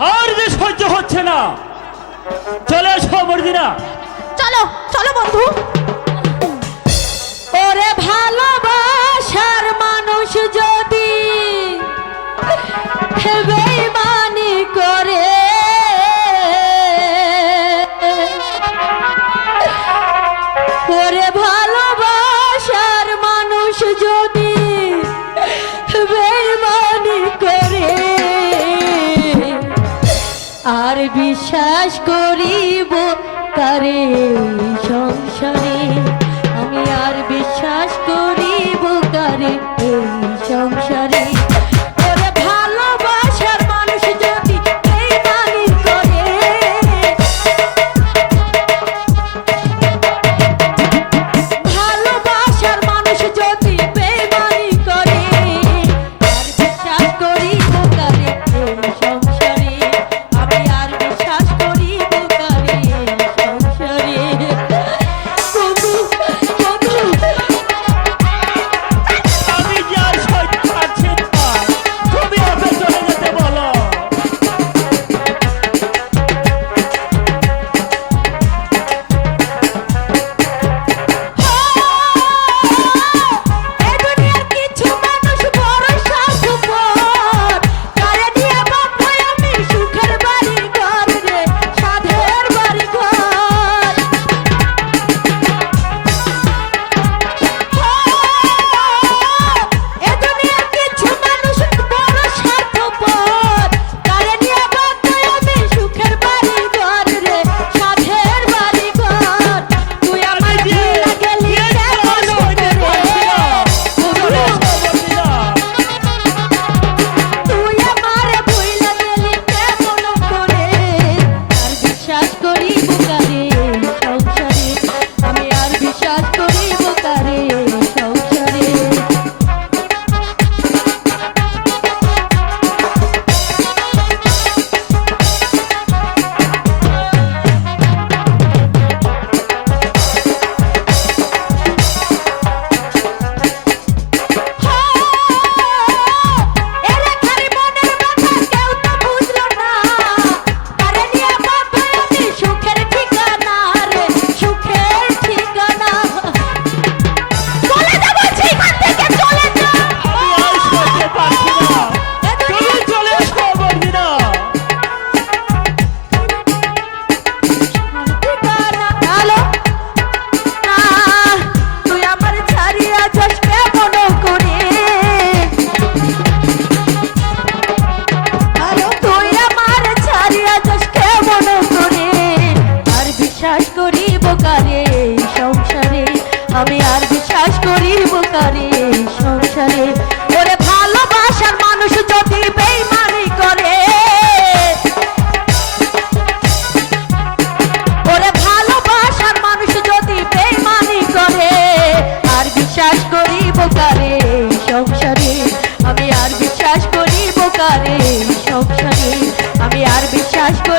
আর যে সহ্য হচ্ছে না। চলে এসো মর্জিনা। চলো চলো বন্ধু। ওরে ভালোবাসার মানুষ যদি করে ভালো বিশ্বাস করিব তারে। বিশ্বাস সংসারে? ওরে ভালোবাসার মানুষ যদি বেইমানি করে, ওরে ভালোবাসার মানুষ যদি বেইমানি করে, আর বিশ্বাস করি কারে সংসারে? আমি আর বিশ্বাস করিব কারে সংসারে? আমি আর বিশ্বাস করি